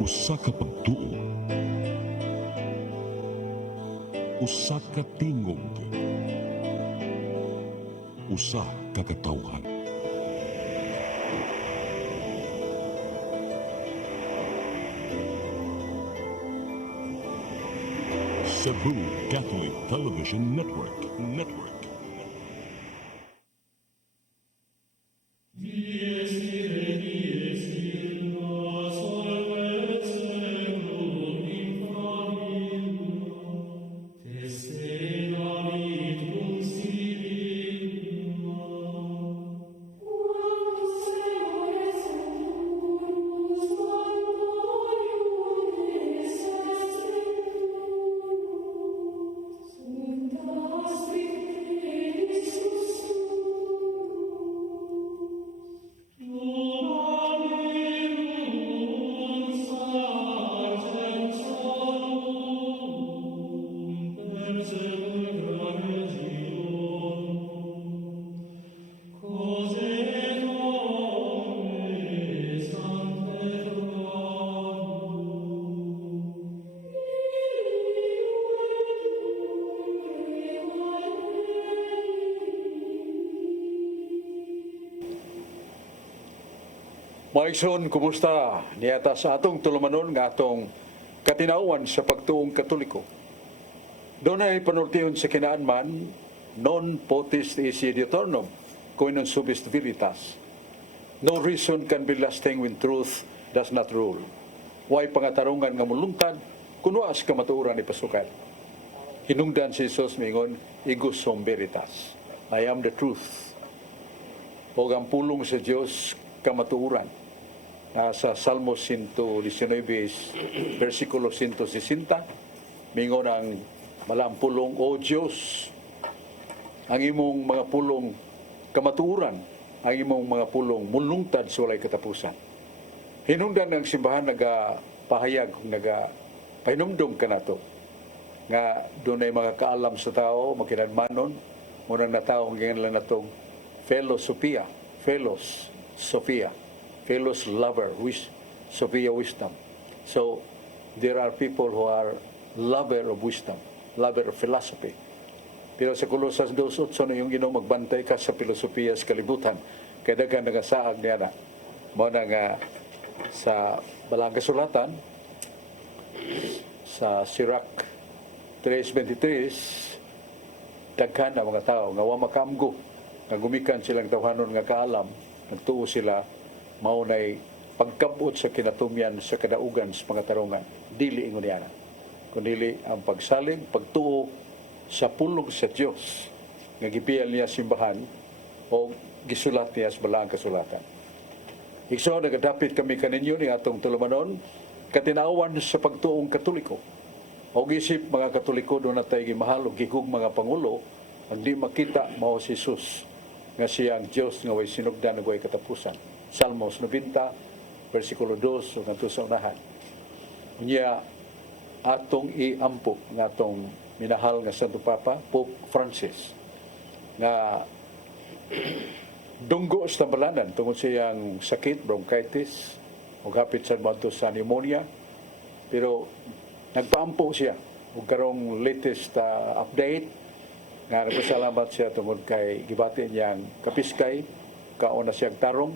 Usa ka pagtuo, usa ka tingog, usa ka katawhan. Cebu Catholic Television Network. Maigsoon, kumusta? Niyata sa atong tulumanon nga atong katinawan sa pagtuong Katoliko. Doon ay panultihon sa kinaan man, non potest esse diuturnum, cum non subis veritas. No reason can be lasting when truth does not rule. Way pangatarungan nga mulungtad, kunuas ka matuuran ni pasukan. Hinungdan si Jesus mingon, igus sum veritas. I am the truth. O ang pulong sa Diyos kamatuuran. Sa Salmo 119, versikulo 160, mingon ang malang pulong, O Diyos, ang imong mga pulong kamatuuran, ang imong mga pulong mulungtad sa walay katapusan. Hinungdan ng simbahan nagapahayag, nagapahinumdum ka na to, nga doon ay mga kaalam sa tao, makinadmanon, munang na tao, ganyan lang na itong Philosophia, Philos lover, Sophia wisdom. So, there are people who are lover of wisdom, lover of philosophy. Pero sa Colosas 2:8 yung magbantay ka sa filosofiya sa kalibutan, kaya dagan nagasaag niya na. Muna nga sa balang kasulatan, sa Sirach 3:23, daghan ang mga tao nga wa makamgo, nga gumikan silang tawhanon nga kaalam, nagtuo sila maunay pagkabot sa kinatumyan sa kadaugan sa mga tarungan. Dili ingon niya, kundi ang pagsalig, pagtuo sa pulong sa Diyos nga gipiyal niya simbahan o gisulat niya sa balaang kasulatan. Ikso, nagadapit kami kaninyo ni atong tulumanon, katinawan sa pagtuong Katoliko. O gisip mga Katoliko doon na tayo gimahal o gihug mga Pangulo, ang di makita mao si Jesus nga siya ang Diyos nga way sinugdan na way katapusan. Salmos 90, versikulo 2, o kanto sa unahan. Unya, atong iampo nga atong minahal nga Santo Papa, Pope Francis, nga dunggo sa tambalanan tungod siyang sakit, bronchitis, o hapit sa mga sa pneumonia. Pero nagpaampo siya. O karong latest update, nga nagpasalamat siya tungod kay gibati niyang kapiskay, kauna siyang tarong,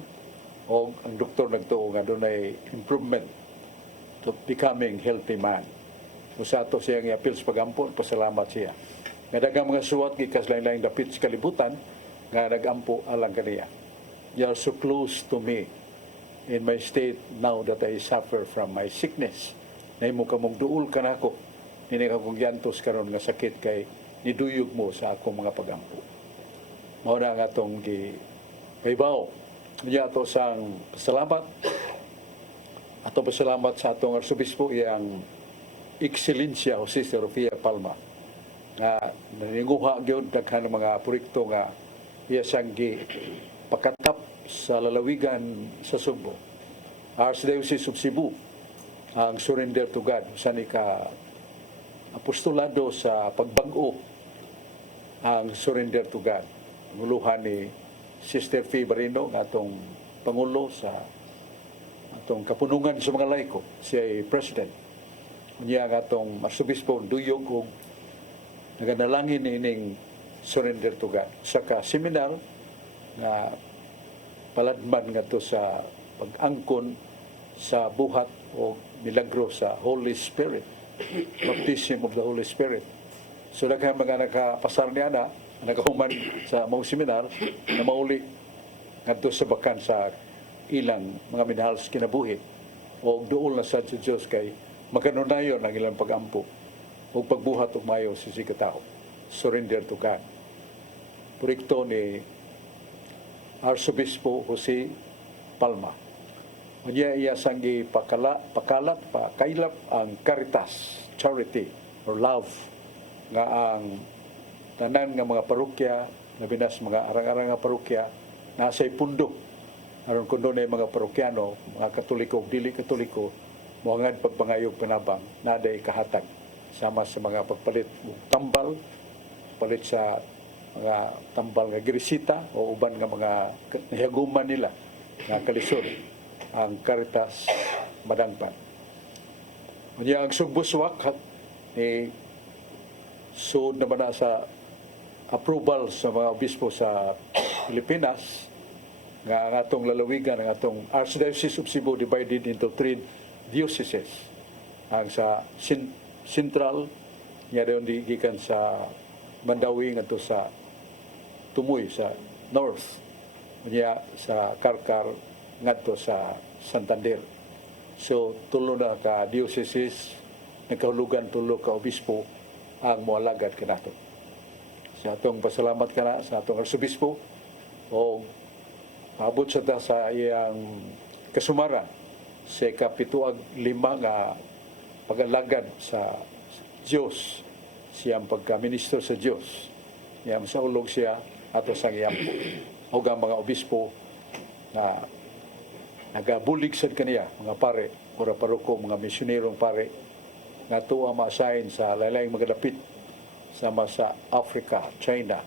o ang doktor nagtuo nga doon ay improvement to becoming healthy man. Kung sa ato siyang i-appeal sa pagampo, pasalamat siya. Nga dagang mga suwat, gikas lain-lain dapit sa kalibutan, nga nagampo alang kaniya. You are so close to me in my state now that I suffer from my sickness. Na imo ka mong duol ka na ako. Hindi ka kong yantos karon nga sakit kay niduyog mo sa akong mga pagampo. Mauna nga itong kaibaw. Niya ato sang pasalamat. Ato pasalamat sa atong Arsobispo iyang Ekselensya Jose Serofia Palma. Nga naninguha gyud daghan mga proyekto nga iya sang pakatap sa lalawigan sa Subo. Archdiocese of Cebu ang surrender to God sa ka apostolado sa pagbag-o ang surrender to God. Nguluhan ni Sister Fee Barino, atong Pangulo sa atong kapunungan sa mga laiko, siya ay president. Niya ang atong arsobispo duyog og naganalangin ining surrender to God. Saka seminar na paladman nga to sa pag-angkon sa buhat o milagro sa Holy Spirit, baptism of the Holy Spirit. So daghang mga nakapasar niya na nagahuman sa mga seminar na mauli ngadto sa bakan sa ilang mga minahal sa kinabuhi o duol na sa Diyos kay makanunayon ang ilang pagampo o pagbuhat og mayo sa sikatao. Surrender to God. Proyekto ni Arsobispo Jose Palma. Unya iya sanggi pakailap ang Caritas, charity or love nga ang tanan nga mga parokya, labi na sa mga arang-arang nga parokya, nasa pundo. Aron kundo na mga parokyano, mga katoliko, dili katoliko, muangad pagpangayog panabang, naday kahatag sama sa mga pagpalit tambal, palit sa mga tambal nga girisita o uban nga mga nahiaguman nila nga kalisod ang Caritas Madangpan. Unya ang sugbuswak ni sud naman na sa approval sa mga obispo sa Pilipinas nga ang atong lalawigan, ang atong Archdiocese of Cebu divided into 3 dioceses. Ang sa Central, niya doon gikan sa Mandawi ngadto sa Tumoy sa North, niya sa Karkar ngadto sa Santander. So tulo na ka dioceses, nagkahulugan tulo ka obispo ang moalagad kanato. Sa atong pasalamat kana sa atong arsobispo o abot sa ta sa iyang kasumaran sa kapituag 5 nga pag-alagad sa Diyos, siyang pagka-ministro sa Diyos. Yang sa ulog siya ato sang iyampo. O ang mga obispo na nagabulig sad kaniya, mga pare, ora paroko, mga misyonerong pare, nga tuwa ma-assign sa lalayang mga dapit sama sa Africa, China.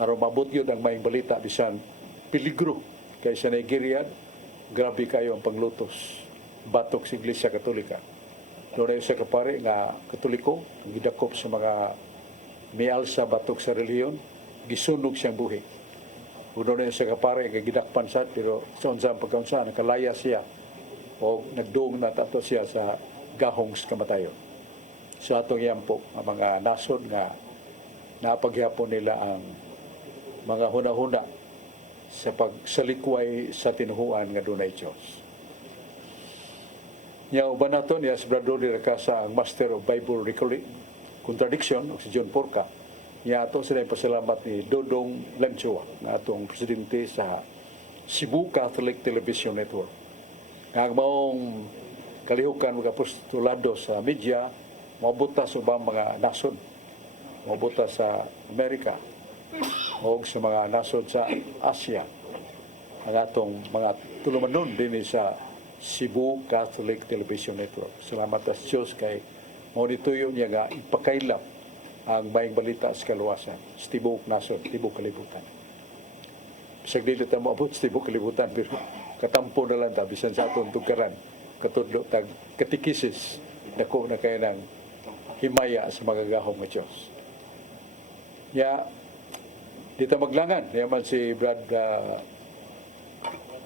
Aron mabot yun ang maing balita bisan peligro kay sa Nigeria, grabe kayo ang panglutos batok sa Iglesia Katolika. Doon na sa kapare nga Katoliko, ang gidakop sa mga mialsa batok sa reliyon, gisunog siyang buhi. Doon na sa kapare nga gidakpan sad pero sa unsang pagkaunsa nakalaya siya o nagduong na tato siya sa gahong sa kamatayon. So atong yampo ang mga nasod nga napaghapon nila ang mga hunahuna sa pagsalikway sa tinuhuan nga dunay Diyos. Nya uban nato niya si Brad Rodi Racasa ang Master of Bible Contradiction o si John Porca. Nya ato sila pasalamat ni Dodong Lanchoa na atong presidente sa Cebu Catholic Television Network. Ang maong kalihukan mga postulado sa media, mabuta sa ubang mga nasod, mabuta sa Amerika o sa mga nasod sa Asia. Ang atong mga tulumanon din sa Cebu Catholic Television Network. Salamat sa Diyos kay monituyo niya nga ipakailap ang maing balita sa kaluwasan, sa tibok nasod, tibok kalibutan. Bisag dili ta moabot sa tibok kalibutan, pero katampo na lang ta, bisan sa atong tugkaran, katudlo tag katikisis, dako na kayo ng himaya sa mga gahong ng Diyos. Ya, dito maglangan, yaman si Brad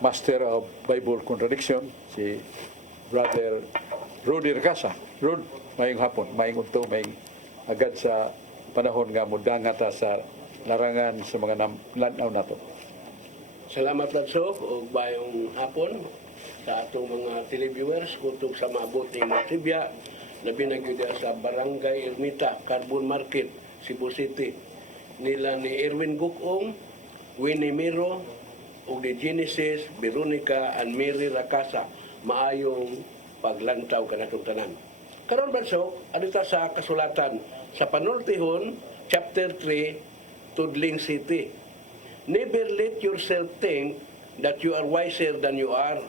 Master of Bible Contradiction, si Brother Rodi Racasa. Rod, mayong hapon, mayong unto, mayong agad sa panahon nga mudangata sa larangan sa mga lanaw nato. Salamat Ladso o bayong hapon sa atong mga televiewers kutog sa maabot ng trivia na binagyuda sa Barangay Ermita, Carbon Market, Cebu City. Nila ni Erwin Gukong, Winnie Miro, ug ni Genesis, Veronica, and Mary Racasa. Maayong paglantaw kanatong tanan. Karon Ladso, adita sa kasulatan sa Panultihon, chapter 3, Tudling City. Never let yourself think that you are wiser than you are.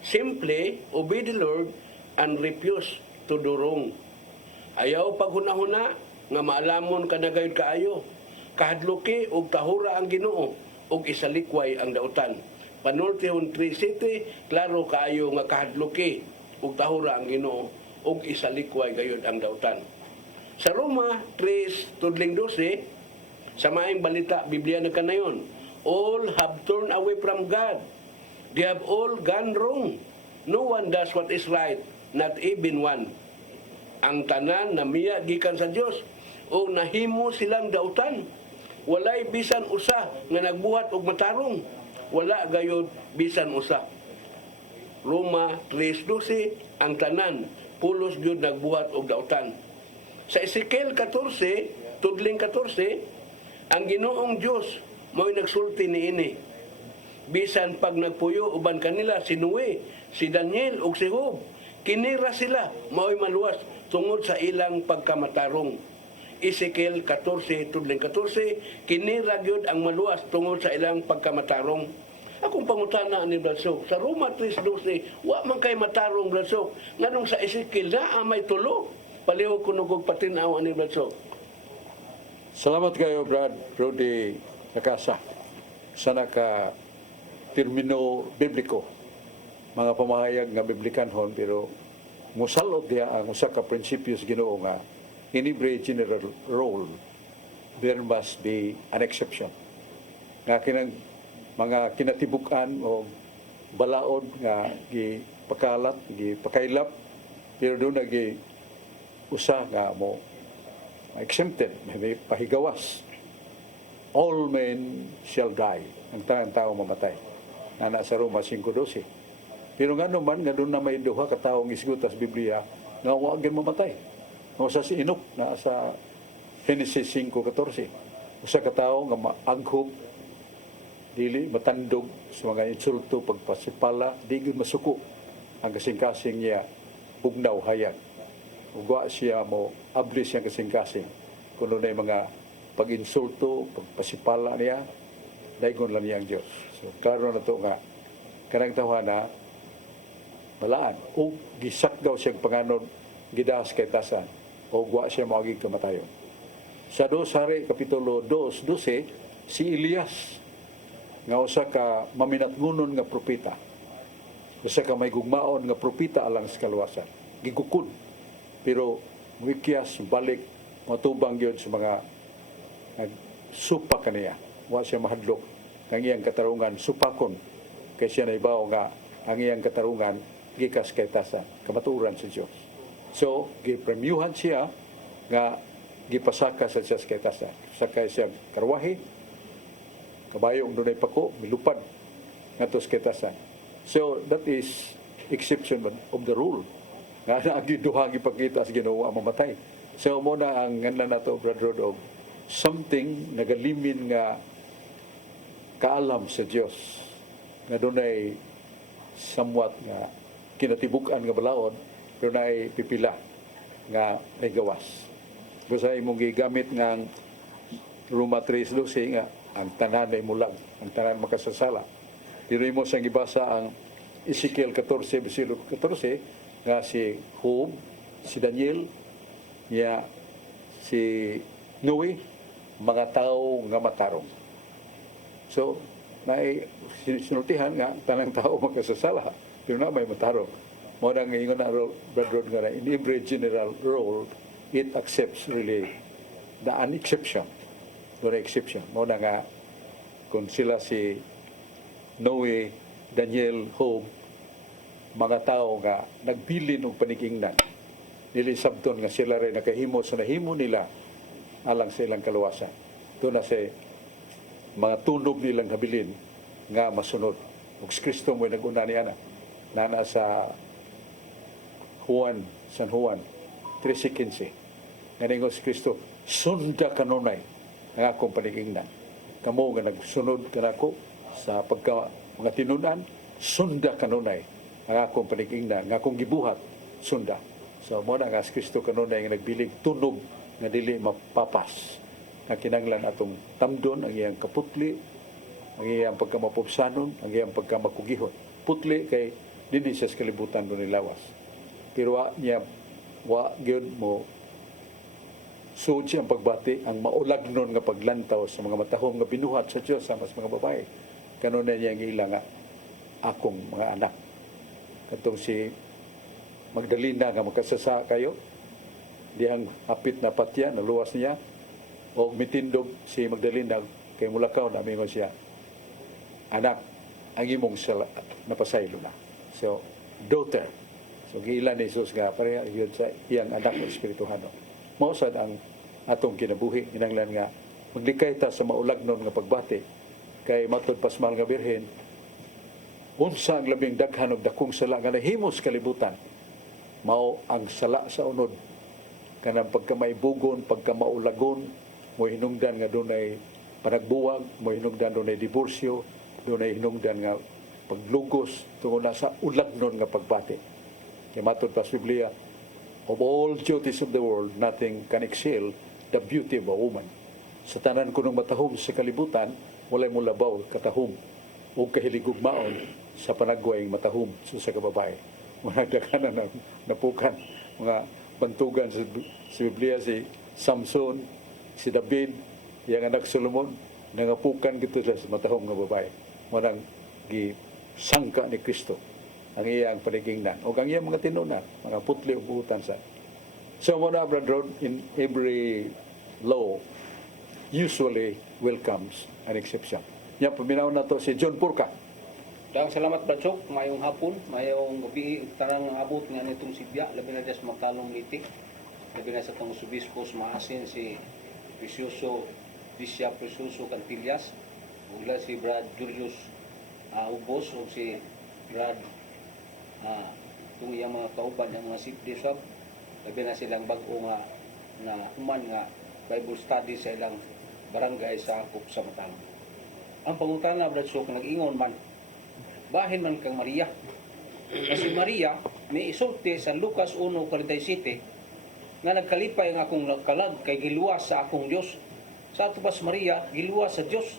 Simply obey the Lord and refuse to do wrong. Ayaw paghuna-huna nga maalamon ka na gayud kaayo. Kahadluki og tahura ang Ginoo og isalikway ang dautan. Panultihon 3:7 klaro kaayo nga kahadloki ug tahura ang Ginoo ug isalikway gayud ang dautan. Sa Roma 3:12 sa maayong balita Biblia na kanayon, all have turned away from God. They have all gone wrong. No one does what is right, not even one. Ang tanan na miya gikan sa Dios o nahimo silang dautan. Walay bisan usa nga nagbuhat og matarong. Wala gayud bisan usa. Roma 3:12 ang tanan pulos gyud nagbuhat og dautan. Sa Ezekiel 14, tudling 14, ang Ginoong Dios mo'y nagsulti niini. Bisan pag nagpuyo uban kanila si Noe, si Daniel ug si Job, kinira sila mao'y maluwas tungod sa ilang pagkamatarong. Ezekiel 14, tudling 14, kinira gyud ang maluwas tungod sa ilang pagkamatarong. Akong pangutana ni Blasok, sa Roma 3:12, wa man kay matarong Blasok. Nganong sa Ezekiel na may tulo. Palihog kuno kog patinaw ni Blasok. Salamat kayo, Brad Rudy Nakasa. Sana ka termino bibliko. Mga pamahayag nga biblikanhon, pero musalot diya ang usa ka prinsipyos Ginoo nga in every general rule there must be an exception. Nga kinang mga kinatibukan o balaod nga gipakalat, gipakailap, pero doon nagi usa nga mo exempted, may pahigawas. All men shall die. Ang tanang tao mamatay. Na nasa Roma 5:12. Pero nga naman, nga doon na may duha ka taong isgutas Biblia na huwag mamatay. Nga sa si Enoch na sa Genesis 5:14. Usa ka tao nga maaghop, dili matandog sa mga insulto, pagpasipala, di gyud masuko ang kasing-kasing niya bugnaw hayag. Ugwa siya mo ablis siyang kasing-kasing kuno na mga pag-insulto, pagpasipala niya, daygon lang niya ang Diyos. So, klaro na to nga, kanang tawhana, balaan, o gisak daw siyang panganon, gidaas kay tasan, o gwa siya maagig kamatayon. Sa 2 Hari, Kapitulo 2:12, si Elias, nga usa ka maminatngunon nga propeta, usa ka may gugmaon nga propeta alang sa kaluwasan, gigukod, pero wikyas, balik, matubang yun sa mga nagsupak kaniya. Wa siya mahadlok ng iyang katarungan, supakon, kay siya naibaw nga ang iyang katarungan, gikas kay tasa, kamaturan sa Diyos. So, gipremyuhan siya nga gipasaka sa Diyos kay tasa. Sakay siya karwahe, kabayong dunay pako, milupad, ngatos kay tasa. So, that is exception of the rule. Nga na ang duhang ipakita sa Ginoo mamatay. So, muna ang nganlan nato, Brother Rodog, something nagalimin nga kaalam sa Dios nga dunay somewhat nga kinatibukan nga balaod pero naay pipila nga may gawas. Basta imong gigamit nga ang Roma 3:12 nga ang tanan ay mulag, ang tanan makasasala. Pero imo sang gibasa ang Ezekiel 14 bersikulo 14 nga si Job, si Daniel, niya si Noe, mga tao nga matarong. So, naay sinultihan nga tanang tao makasasala, pero na may matarong. Mo nang ingon na Brother nga in every general rule, it accepts really the an exception. Doon exception. Mo na nga kung sila si Noe, Daniel, Job, mga tao nga nagbilin og panigingnan, dili sabton nga sila rin nakahimo sa nahimo nila alang sa ilang kaluwasan. Doon na sa mga tunog nilang habilin nga masunod. Ug si Kristo mo'y nag-una niya na nasa San Juan 13:15. Nga si Kristo, sunda kanunay ang akong panigingnan. Kamo nga nagsunod kanako sa pagka mga tinunan, sunda kanunay ang akong panigingnan, nga akong gibuhat, sunda. So, mo na nga si Kristo kanunay nga nagbilig tunog nga dili mapapas na kinanglan atong tamdon ang iyang kaputli, ang iyang pagkamapupsanon, ang iyang pagkamakugihon. Putli kay dili siya sa kalibutan doon nilawas. Pero wa gyud mo suod siyang pagbati ang maulagnon nga paglantaw sa mga matahom nga binuhat sa Dios sa mas mga babae. Kanunay niya ang ilang nga akong mga anak. Katong si Magdalena nga makasasa kayo, dihang hapit na patya, naluwas niya, o mitindog si Magdalena kay mulakaw na mingon siya, anak, ang imong napasaylo na. So, daughter. So, giilan ni Jesus nga, pareha yun sa iyang anak o espirituhano. Mausad ang atong kinabuhi, inanglan nga, maglikay ta sa maulagnon nga pagbati, kay matod pasmal nga birhen, unsa ang labing daghan og dakong sala nga nahimos kalibutan, mao ang sala sa unod, kanang pagkamaibugon, pagkamaulagon, mo hinungdan nga dunay panagbuwag, mo hinungdan dunay diborsyo, dunay hinungdan nga paglugos tungod na sa ulagnon nga pagbati. Kaya matod pa sa Biblia, of all duties of the world, nothing can excel the beauty of a woman. Sa tanan ko ng matahom sa kalibutan, walay mo labaw katahom o kahiligugmaon sa panagwayng matahom sa kababae. Mga daghanan na napukan, mga bantugan sa Biblia, si Samson, si David, yang anak Solomon, nangapukan gito sa matahom nga babae. Manang gisangka ni Kristo ang iyang panigingnan o ang iyang mga tinunan, mga putli o buhutan sa. So, muna, brother, in every law, usually welcomes an exception. Yan, paminaw na to si John Purka. Dagang salamat, Bradsok. Mayong hapon, mayong gabi, tarang abot nga nitong Sibya, labi na des magtalong litik. Labi na sa itong subispos maasin si Precioso, Bisya Precioso Cantillas, ula si Brad Julius Ubos, o si Brad itong iyang mga kauban ng mga sip-disab. Labi na silang bago nga na human nga Bible study sa ilang barangay sa Akop sa Matalong. Ang pangutana, Bradsok, nag-ingon man, bahin man kang Maria. Kasi Maria, may isulti sa Lucas 1:47 nga nagkalipay ang akong kalag kay giluwas sa akong Dios. Sa ato pas Maria, giluwas sa Dios.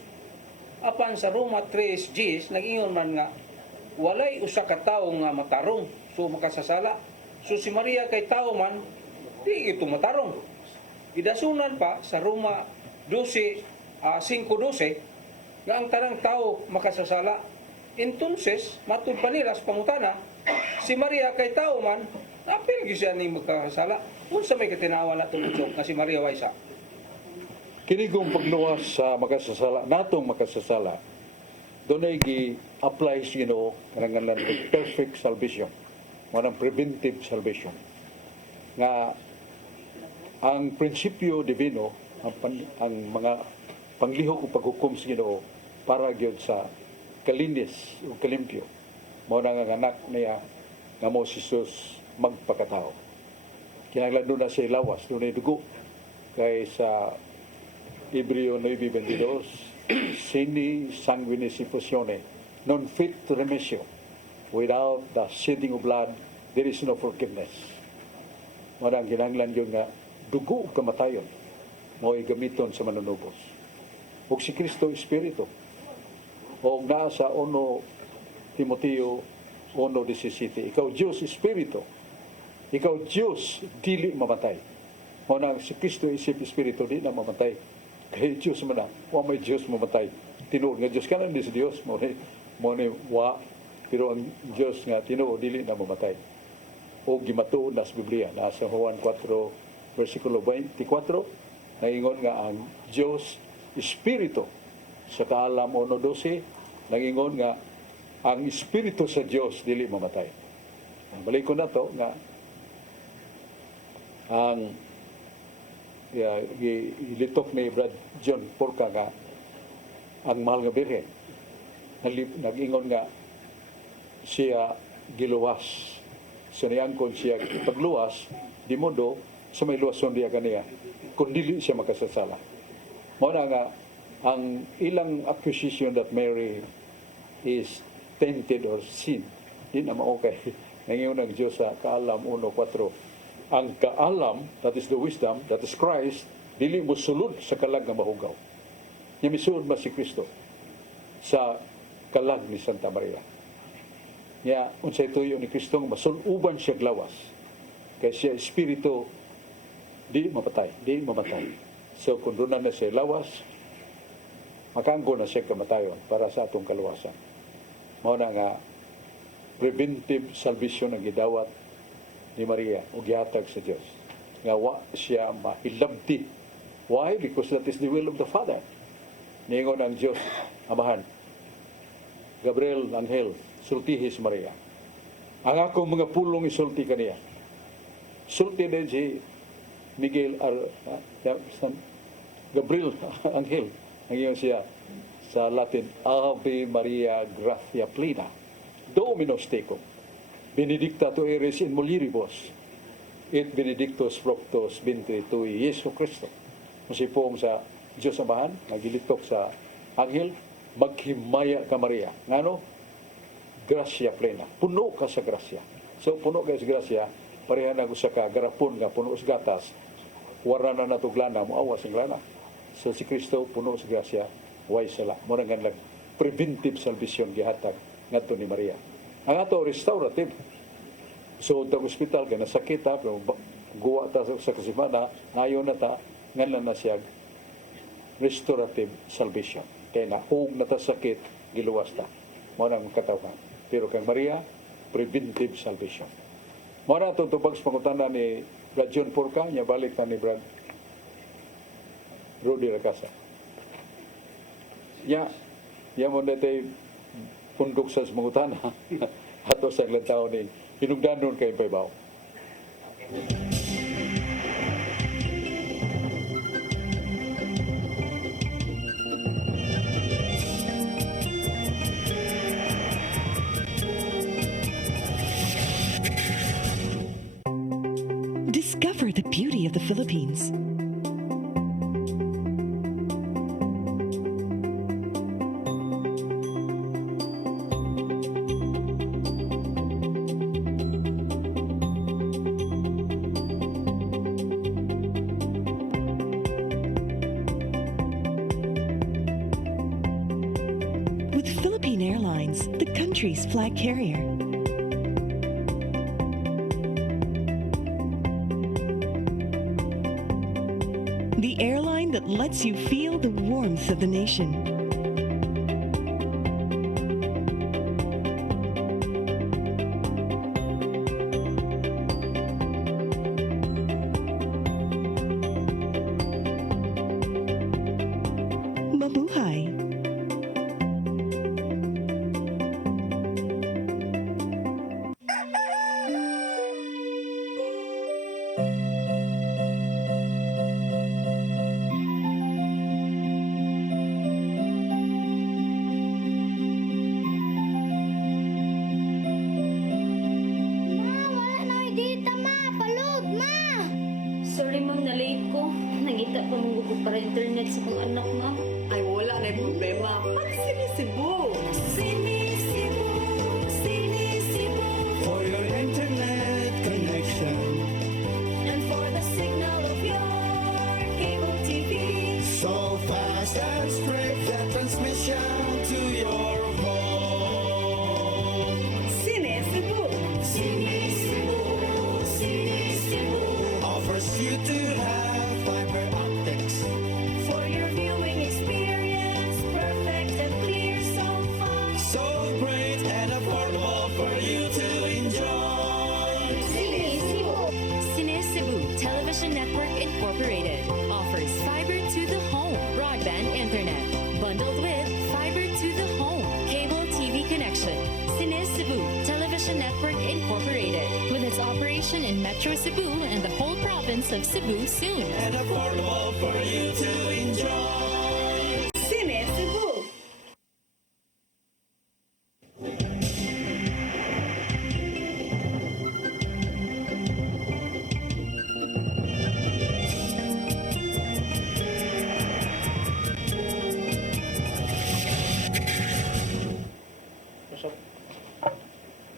Apan sa Roma 3:10 nag-ingon man nga walay usa ka tawo nga matarong, so makasasala. So si Maria kay tawo man, di ito matarong. Idasunan pa sa Roma 5:12 nga ang tanang tao makasasala. Entonces, matud pa nila sa pangutana, si Maria kay tao man, napil siya ni magkasala. Unsa may katinawa na tulog nga si Maria Waisa? Kinigong pagluwas sa makasasala, natong makasasala, doon ay gi-apply sa Ginoo kanang perfect salvation, manang preventive salvation. Nga ang prinsipyo divino, ang mga panglihok o paghukom sa Ginoo para gyud sa kalinis o kalimpyo, mao na nga anak niya nga mo si Jesus magpakatao. Kinahanglan doon na siya lawas, doon ay dugo. Kay sa Hebreo 9:22, sini sanguinis infusione, non fit to remission. Without the shedding of blood, there is no forgiveness. Mao ang kinahanglan yun nga dugo o kamatayon, mo gamiton sa manunubos. Ug si Kristo Espiritu, o nasa 1 Timoteo 1:17, ikaw Diyos Espiritu, ikaw Diyos dili mamatay. Mao nang si Kristo isip Espiritu di na mamatay. Kay Diyos man na, wa may Diyos mamatay. Tinuod nga Diyos kanan di si Diyos, mo ni wa, pero ang Diyos nga tinuod dili na mamatay. O gimatuod na sa Biblia, nasa Juan 4:24, naingon nga ang Diyos Espiritu. Sa Kaalam 1:12, nagingon nga ang Espiritu sa Diyos dili mamatay. Balik ko na to nga ang ilitok ni Brad John Porca nga ang mahal nga birhen. Nag-ingon nga siya giluwas. So niangkon siya pagluwas, di modo sa may luwason diya kaniya, kung dili siya makasasala. Mao na nga ang ilang accusation that Mary is tainted or sin, di na maokay. Nangiyon ng Diyos sa Kaalam 1:4. Ang kaalam, that is the wisdom, that is Christ, dili mo sulod sa kalag nga mahugaw. Niya misulod ba si Kristo sa kalag ni Santa Maria. Niya, unsay tuyo ni Kristo, masuluban siya glawas. Kaya siya Espiritu, di mamatay. So kung doon na siya lawas, makanggo na siya kamatayon para sa atong kaluwasan. Mao na nga preventive salvation ang gidawat ni Maria o gihatag sa Dios. Nga wa siya mahilabti. Why? Because that is the will of the Father. Ningon ang Dios Amahan. Gabriel, Anghel, sultihis Maria. Ang akong mga pulong isulti kaniya. Sulti din si Miguel Gabriel, Anghel. Ang siya sa Latin, Ave Maria Gracia Plena. Dominus tecum. Benedicta tu eres in mulieribus. Et benedictus fructus ventris tui, Yesu Cristo. Masipong sa Diyos Amahan, nagilitok sa Anghel, maghimaya ka Maria. Ngano? Gracia plena. Puno ka sa grasya. So, puno ka sa grasya, pareha na sa ka, garapon nga, puno sa gatas, wara na natuglana, muawas ang lana. So, si Kristo, puno sa grasya, way sala. Muna nga lang, preventive salvation gihatag ngadto ni Maria. Ang ato, restorative. So, ang hospital, ka nasakit ha, pero guwa ta sa kasimana, ngayon na ta, ngayon na siya, restorative salvation. Kaya na, kung natasakit, giluwas ta. Muna ang katawan. Pero kang Maria, preventive salvation. Muna itong tubag sa pangutana ni Brad John Porca, niya balik na ni Brad Rudy Racasa. Ya mo na tayo pundok sa mangutana. Ato sa ilang tao ni hinugdanon kay Paybaw. Discover the beauty of the Philippines. With Philippine Airlines, the country's flag carrier. The airline that lets you feel the warmth of the nation. Mabuhay! Wala na dita ma, palod ma. Sorry ma'am, na-late ko. Nangita pa mong gusto para internet sa kong anak ma'am. Ay, wala na yung problema. Mag-sinisibo. Sinisibo, sinisibo. For your internet connection, And for the signal of your cable TV. so fast and straight the transmission to your home. Sinisibo. Sinisibo, sinisibo. Offers you to have fiber optics. For your viewing experience, perfect and clear so far. So great and affordable for you to enjoy. Sinisibo. Cine Cebu Television Network Incorporated offers fiber to the home broadband internet bundled with fiber to the home cable TV connection. Cine Cebu Television Network Incorporated with its operation in Metro Cebu and the whole province of Cebu soon. And affordable for you to enjoy. Sinisibo.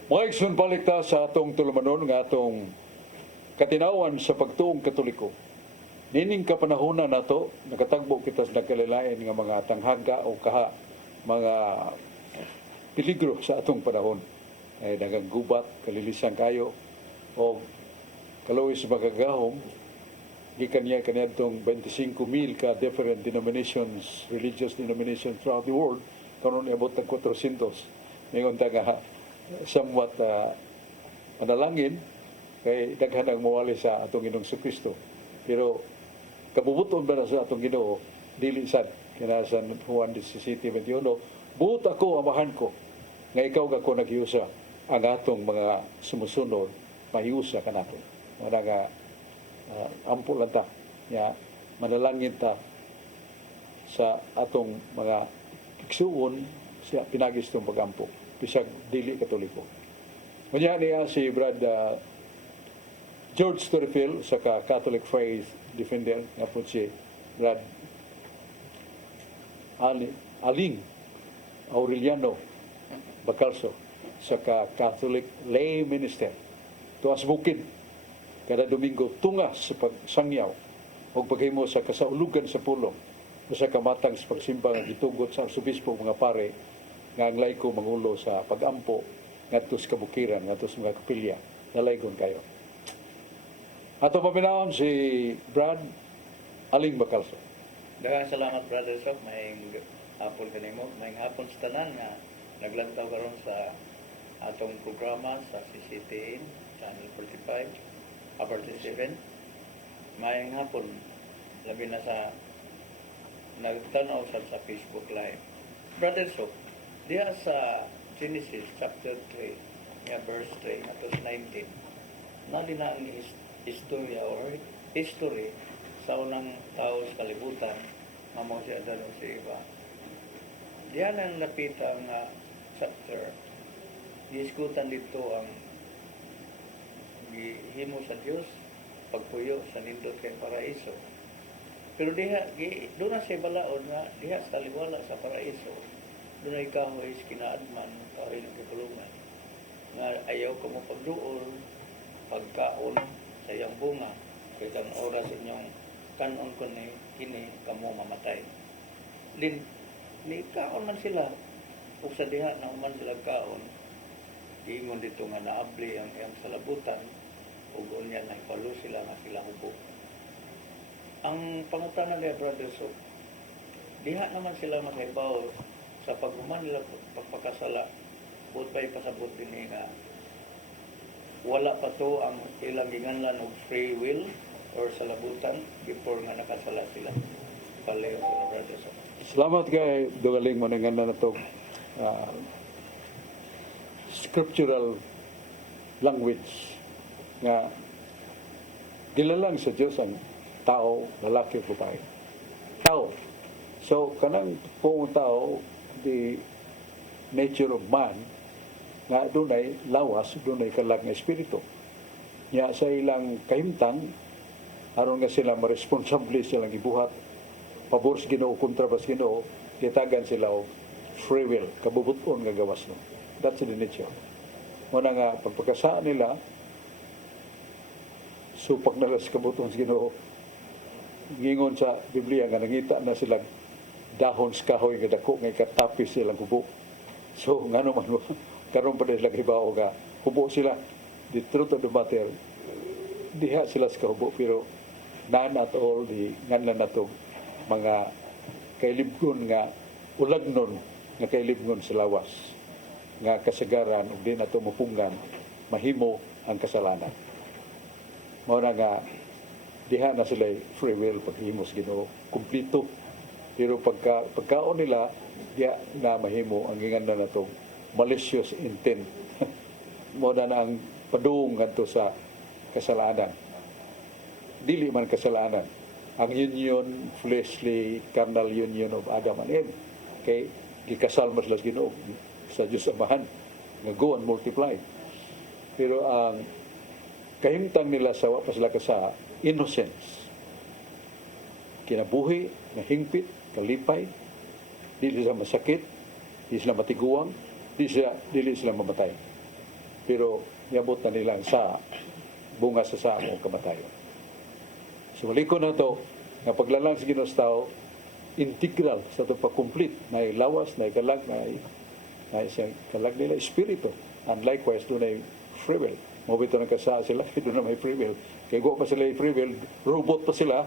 Mga igsoon balik ta sa atong tulumanon nga atong katinawan sa pagtuong Katoliko. Nining kapanahona nato nakatagbo kita sa nagkalilain nga mga tanghaga o kaha mga peligro sa atong panahon. Ay dagang gubat, kalilisan kayo o kalawis magagahom gikan niya kaniadtong 25,000 ka different denominations, religious denominations throughout the world karon abot ng 400. Mingon ta nga somewhat manalangin kay daghan ang mawali sa atong Ginoong Kristo. Pero kabubuton ba na sa atong Ginoo dili sad kina sa Juan 17:21, buot ako amahan ko nga ikaw gako naghiusa ang atong mga sumusunod mahiusa kanato. Wala nga ampo lang ta nya manalangin ta sa atong mga igsuon siya pinagistong pagampo bisag dili katoliko. Unya niya si Brad George Torreville sa Catholic Faith Defender nga po si Brad Aling Aureliano Bacalso sa Catholic Lay Minister. Tuas bukid kada Domingo tungas sa pagsangyaw o paghimo sa kasaulugan sa pulong sa kamatang sa pagsimba nga gitugot sa arsobispo mga pare nga ang laiko mangulo sa pagampo ngadto sa kabukiran ngadto sa mga kapilya nalaygon kayo. Ato paminaon si Brad Aling Bacalso. Daghang salamat, Brother Sok. Maayong hapon kanimo. Maayong hapon sa tanan nga naglantaw karon sa atong programa sa CCTN Channel 45, 47. Maayong hapon labi na sa nagtanaw sa Facebook Live. Brother Sok, diha sa Genesis chapter 3, nga verse 3 atos 19. Nali na ang istorya or history sa unang tao sa kalibutan nga mo si Adan o si Eva. Diyan ang napita nga chapter. Diskutan dito ang gihimo sa Dios pagpuyo sa nindot kay paraiso. Pero doon na siya balaod nga diha sa taliwala sa paraiso. Doon ay kahoy sa kinaadman, kahoy ng kapulungan. Nga ayaw ko mo pagduol, pagkaon sa iyang bunga. Kaya ang oras inyong kanon ko ni kini kamo mamatay. Ni kaon man sila. O sa diha na uman sila kaon, iingon dito nga naabli ang iyang salabutan o unya na ipalo sila nga sila hubog. Ang pangutana niya, Brother Sok, diha naman sila makaibaw sa paghuman nila pagpakasala. Buot pa'y pasabot din nga wala pa to ang ilang ginganlan og free will or salabutan before nga nakasala sila. Palayo ko na, Brother Sok. Salamat kay Dugaling manangan na to scriptural language nga gilalang sa Diyos ang tao, lalaki o babae. Tao. So, kanang pong tao, the nature of man, nga dunay lawas, dunay kalag nga espiritu. Nya sa ilang kahimtang, aron nga sila maresponsable silang ibuhat, pabor sa Ginoo, kontra ba sa Ginoo, gitagan sila og free will, kabubuton nga gawas no. That's the nature. Muna nga, pagpagkasaan nila, supak na lang sa kabubuton sa Ginoo, gingon sa Biblia nga nangita na silang dahon sa kahoy nga dako nga ikatapis silang hubo. So, nga naman, karon pa nila hibaw nga hubo sila. The truth of the matter, diha sila sa kahubo, pero none at all di nganlan nato mga kailibgon nga ulagnon nga kailibgon sa lawas nga kasagaran ug di nato mapunggan mahimo ang kasalanan. Mao na nga diha na sila free will paghimo sa Ginoo kumplito, pero pagkaon nila diha na mahimo ang gingan na to malicious intent. Mao na ang padung ngadto sa kasalanan. Dili man kasalanan ang union, fleshly, carnal union of Adam and Eve. Kay gikasal mas las Ginoo sa Dios Amahan nga go and multiply. Pero ang kahimtang nila sa wa pa sila sa innocence, kinabuhi, nahingpit, kalipay, dili sila masakit, dili sila matiguang, dili sila mamatay. Pero niabot na nila sa bunga sa samo kamatayon. So maliko na to, nga paglalang sa Ginoo sa tao, integral sa ito pa-complete, na lawas, na kalag, na isang kalag nila espiritu. And likewise, doon ay free will. Mabito ng kasa sila, doon na may free will. Kaya pa sila yung free will, robot pa sila,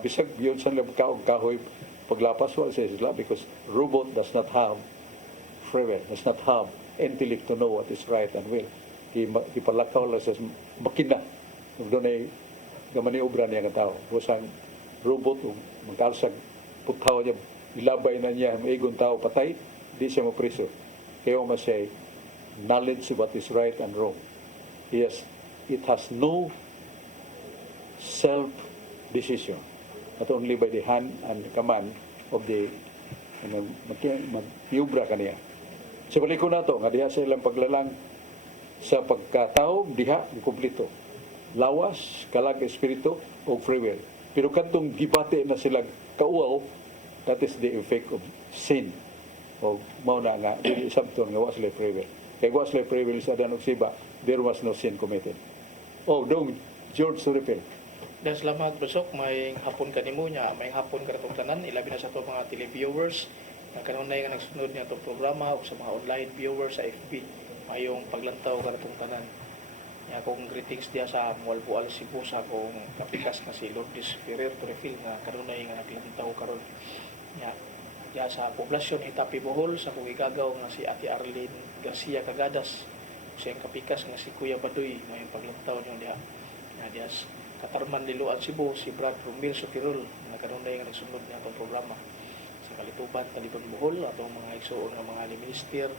bisag yun sa nila kahoy, paglapas wala sila because robot does not have free will, does not have intellect to know what is right and will. Ipalakaw lang sa makina. Kung doon ay gamaniobra niya ng tao. Busang robot, magkalsag, putaw niya, ilabay na niya, maigon tao, patay, di siya mapriso. Kaya masay, knowledge of what is right and wrong. Yes, it has no self-decision, but only by the hand and command of the mag-iubra kaniya. Sa balik ko na to, nga diha sa ilang paglalang sa pagkatao, diha, kumplito. Lawas, kalag espiritu, o free will. Pero katong gibate na sila kauaw, that is the effect of sin. O mao na nga, dili sabton nga was sila free will. Kaya was sila free will sa danog siba, there was no sin committed. Oh, dong, George Suripel. Dan salamat besok may hapon kanimo nya, may hapon karatong tanan, ilabi na sa to mga televiewers na kanunay nga nagsunod niya itong programa o sa mga online viewers sa FB, mayong paglantaw karatong tanan. Ya kong greetings dia sa Mualbual Cebu sa akong kapikas na si Lourdes Ferrer Torrefil nga kanunay nga naglantaw karon. Ya dia sa poblasyon Hitapi Bohol sa akong igagaw nga si Ate Arlene Garcia Cagadas, siyang kapikas nga si Kuya Badoy mayong paglantaw niyo dia. Ya dia Katarman Liloan Cebu si Brad Romil Sotirol na kanunay nga nagsunod niya itong programa. Sa Kalituban, Talibon Bohol, atong mga igsuon nga mga minister,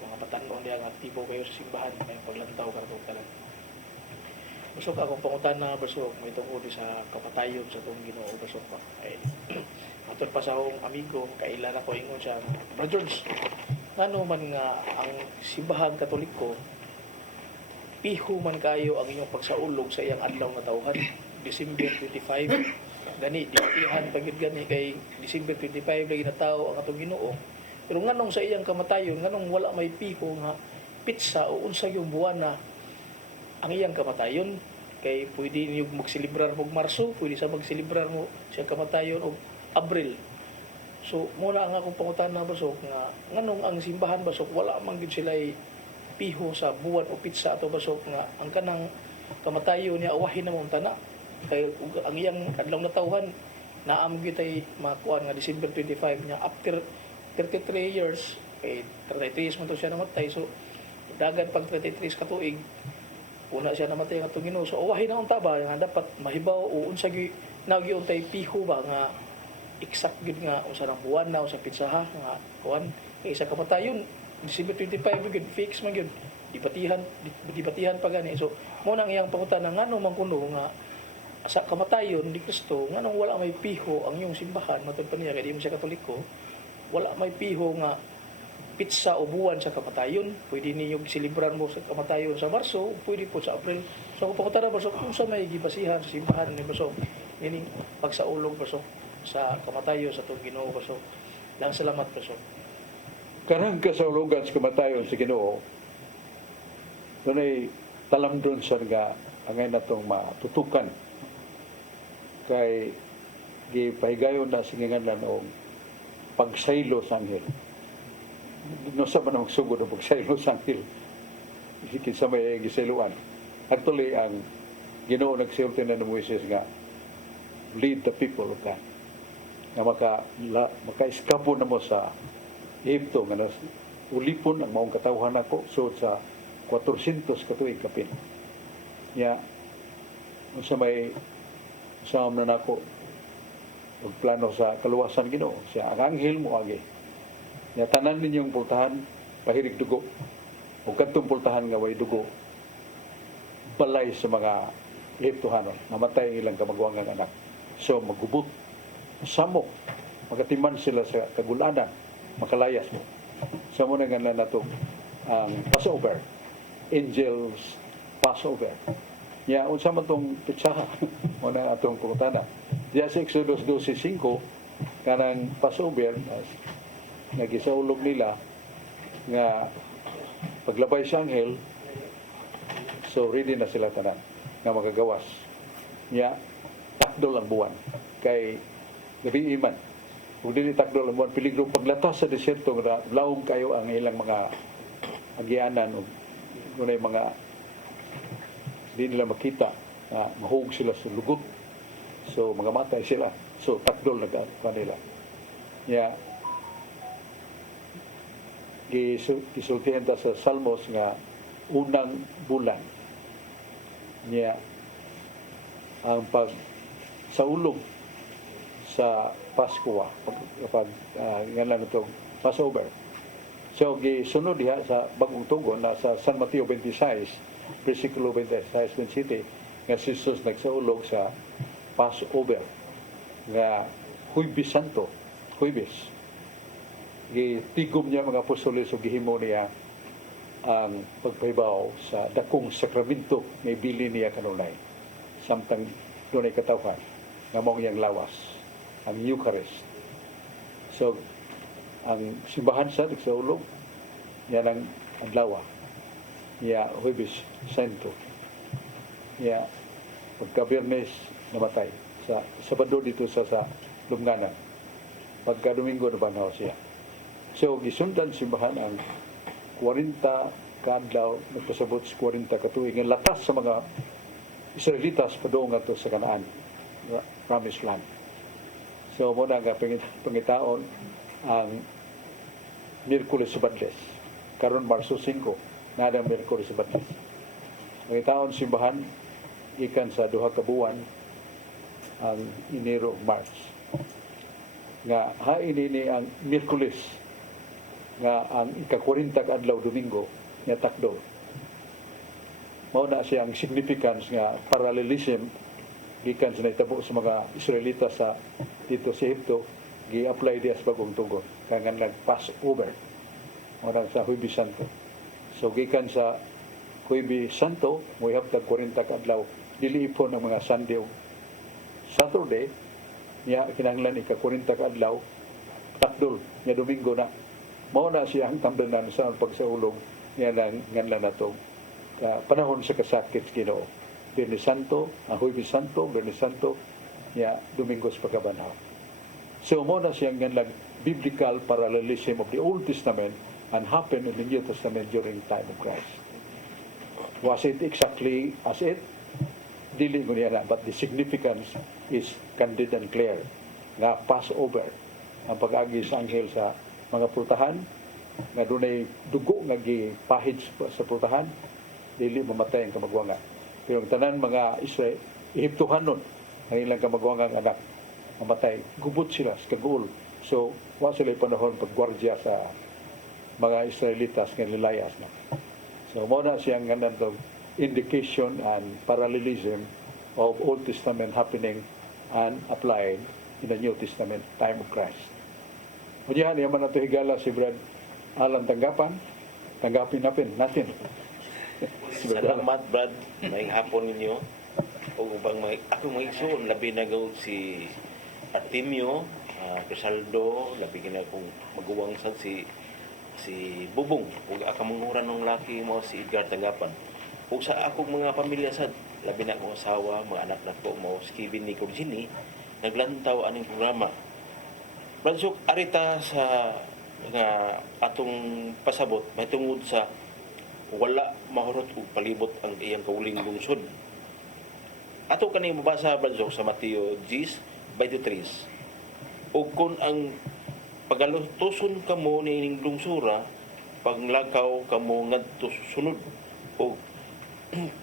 mga batanon niya nga aktibo kayo sa simbahan, may paglantaw karong tanan. Basok akong pangutana, basok, may tungkol sa kapatayon sa itong Ginoo, basok pa. Ay, aton pa sa akong amigo, kailan ako ingon siya, Brother George, ano man nga ang simbahan katoliko, piho man kayo ang inyong pagsaulog sa iyang adlaw nga tawhan, December 25, gani, dibatihan pagid gani kay December 25 lagi na tao ang atong Ginoo. Pero nganong sa iyang kamatayon, nganong wala may piho nga pitsa o unsa yung buwan na ang iyang kamatayon, kay pwede niyo magsilibrar mo Marso, pwede sa magsilibrar mo siya kamatayon o Abril. So muna ang akong pangutana basok nga nganong ang simbahan basok wala man gid sila piho sa buwan o pitsa ato basok nga ang kanang kamatayon niya awahin na mo tana kay ang iyang adlaw na tawhan naam gyud tay makuan nga December 25 niya after 33 years eh 33 years man to siya namatay, so dagan pag 33 ka tuig una siya namatay nga itong Ginoo. So awahin na ang taba nga dapat mahibaw o unsa gyud nagyon tay piho ba nga exact gyud nga unsa nang buwan na unsa pitsaha nga kuan kay isa kamatayon December 25 gyud fix man gyud dibatihan pa gani. So mo nang iyang pangutana ngano man kuno nga sa kamatayon ni Kristo nganong wala may piho ang iyong simbahan matud pa niya kay di mo siya Katoliko, wala may piho nga pitsa o buwan sa kamatayon. Pwede ninyo silibran mo sa kamatayon sa Marso, pwede po sa April. So kung pakutara basok kung sa may gibasihan sa simbahan ni basok ining pagsaulog basok sa kamatayon sa itong Ginoo basok. Lang salamat basok. Karang kasaulugan sa kamatayon sa Ginoo, doon ay talamdon siya nga angay na itong matutukan. Kay gipahigayon na singinganan o pagsaylo sa anghel. No sa man ang sugod ang pagsaylo sa anghel. Sikit sa may gisayluan. Actually, ang Ginoo nagsulti na ni Moises nga lead the people of God. Nga maka-eskapo na mo sa Egypto nga ulipon ang maong katawhan ako so sa 400 katuig kapin. Ya sa may usam na nako magplano sa kaluwasan Ginoo siya ang anghel mo agi. Ya tanan ninyong pultahan pahirig dugo. O kadtong pultahan nga way dugo balay sa mga Egyptohanon namatay ang ilang kamagwangang anak. So magubot samok magatiman sila sa kagulanan makalayas mo. Sa muna nga na nato ang Passover, Angels Passover. Ya, unsa man tong pitsaha muna atong pangutana. Diya sa Exodus 12:5 kanang Passover nagisaulog nila nga paglabay sa anghel, so ready na sila tanan nga magagawas. Ya, takdol ang buwan kay gabi iman. Kung dili takdol ang buwan, peligro paglatas sa desierto nga laom kayo ang ilang mga agyanan o dunay mga di nila makita na mahug sila sa lugot. So mga matay sila. So takdol na kanila. Yeah. gisultihan ta sa Salmos nga unang bulan niya ang pag sa ulog sa Pasko pag ngalan itong Passover. So gisunod diha sa bagong tugon na sa San Mateo 26 versikulo 26 27 nga si Jesus nagsaulog sa Passover nga Huwebes Santo, Huwebes. Gitigom niya mga apostoles o gihimo niya ang pagpahibaw sa dakong sakramento nga ibili niya kanunay. Samtang doon ay katawhan nga mong iyang lawas, ang Eucharist. So, ang simbahan sa nagsaulog, yan ang adlaw, niya Huwebes Santo. Niya pagka-Biyernes namatay. Sa Sabado dito sa Lumganan. Pagka-Domingo nabanhaw siya. So, gisundan simbahan ang 40 kaadlaw, nagpasabot sa 40 katuig, ang latas sa mga Israelitas padoong ato sa Kanaan, Promised Land. So, muna nga pangitaon ang Miyerkules Sabadles. Karon Marso 5, nada Miyerkules Sabadles. Pangitaon simbahan, ikan sa duha ka buwan, ang Enero, March. Nga, hain ini ang Miyerkules, nga ang ika-40 adlaw Domingo nga takdo. Mao na siya ang significance nga parallelism gikan sa nahitabo sa mga Israelita sa dito sa Ehipto gi-apply diya sa bagong tugon kangan nag-Passover mao na sa Huwebes Santo. So gikan sa Huwebes Santo mo haptag 40 ka adlaw dili ipon ang mga Sunday ug Saturday niya kinahanglan ika-40 ka adlaw takdol nya Domingo na. Mao na siya ang tambanan sa pagsaulog niya ng nganlan nato panahon sa kasakit sa Ginoo. Biyernes Santo, ang Huwebes Santo, Biyernes Santo, niya Domingo sa pagkabanhaw. So mao na siya nganlan biblical parallelism of the Old Testament and happened in the New Testament during time of Christ. Was it exactly as it? Dili ko niya na, but the significance is candid and clear. Nga Passover, ang pag-agi sa anghel sa mga prutahan nga dunay dugo nga gipahid sa prutahan dili mamatay ang kamagwanga. Pero ang tanan mga Israel Ehiptohanon ang ilang kamagwangang anak mamatay, gubot sila sa kaguol. So wa sila panahon paggwardya sa mga Israelitas nga nilayas na. So mao na siyang ganang indication and parallelism of Old Testament happening and applied in the New Testament time of Christ. Kunyahan, yaman nato higala si Brad Alan tanggapan. Tanggapin natin. Salamat, Brad. May hapon ninyo. O bang ako may igsoon, labi na gaw si Artemio, Crisaldo, labi na kong maguwang sad si Bubong. Ug akamanguran ng laki mo si Edgar Tanggapan. Ug sa akong mga pamilya sad, labi na akong asawa, mga anak na ko mo si Kevin ni Corgini, naglantaw aning programa. Bransok, arita sa nga atong pasabot, may tungod sa wala mahurot o palibot ang iyang kauling lungsod. Ato kani mabasa Bransok sa Mateo 10:23. O kung ang pagalutuson kamo ni ining lungsura, paglakaw kamo ngadto sunod o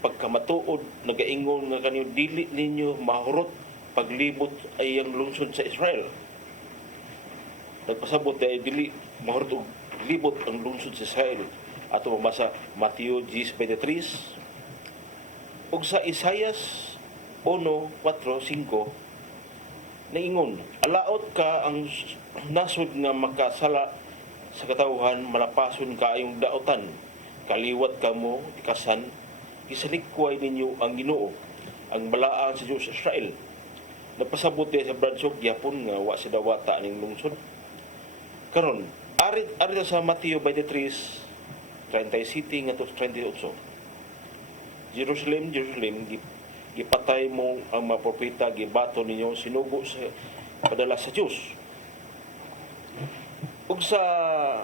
pagkamatuod nagaingon nga kanyo dili ninyo mahurot paglibot ay ang lungsod sa Israel. Nagpasabot ay dili mahurot og libot ang lungsod sa Israel. Ato mamasa Mateo 10:23 ug sa Isaias 1:4-5 naingon, alaot ka ang nasod nga makasala sa katawhan, malapason ka ayong daotan, kaliwat kamo ikasan, isalikway ninyo ang Ginoo, ang balaan sa Diyos sa Israel. Nagpasabot sa Bransok gyapon nga wa sa dawata ning lungsod. Karon, arit sa Mateo 23:37 ngadto 38. Jerusalem, gipatay mo ang mga propeta, gibato ninyo, sinugo sa padala sa Diyos. Ug sa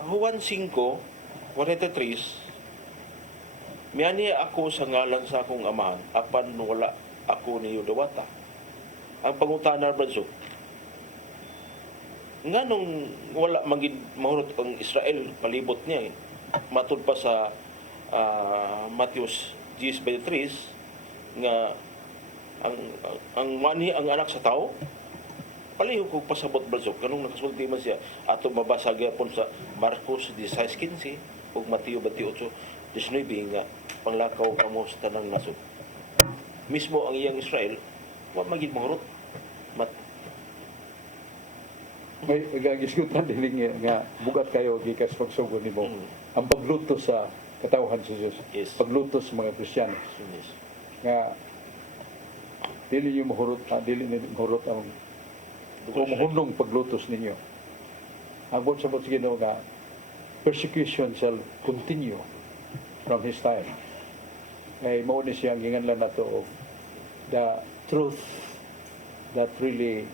Juan 5:43, miyani ako sa ngalan sa akong amahan, apan wala ako niyo dawata. Ang pangutana Bransok, nga nung wala magid mahurot ang Israel palibot niya matud pa sa Matthew 10:23 nga ang mani ang anak sa tao paliho kog pasabot balsok kanung nakasulti man siya ato mabasa gyapon sa Marcos 16:15 ug Mateo 28:19 nga panglakaw kamo sa tanang nasod mismo ang iyang Israel wa magid mahurot May gagisgutan din nga bugat kayo gikas pagsugod nimo. Ang pagluto sa katawhan sa Dios. Yes. Pagluto sa mga Kristiyano. Yes. Nga dili niyo mahurot, dili niyo mahurot ang kumuhunong paglutos ninyo. Ang sa mga Ginoo nga persecution shall continue from his time. Ay mao ni siya ang ginganlan nato og the truth that really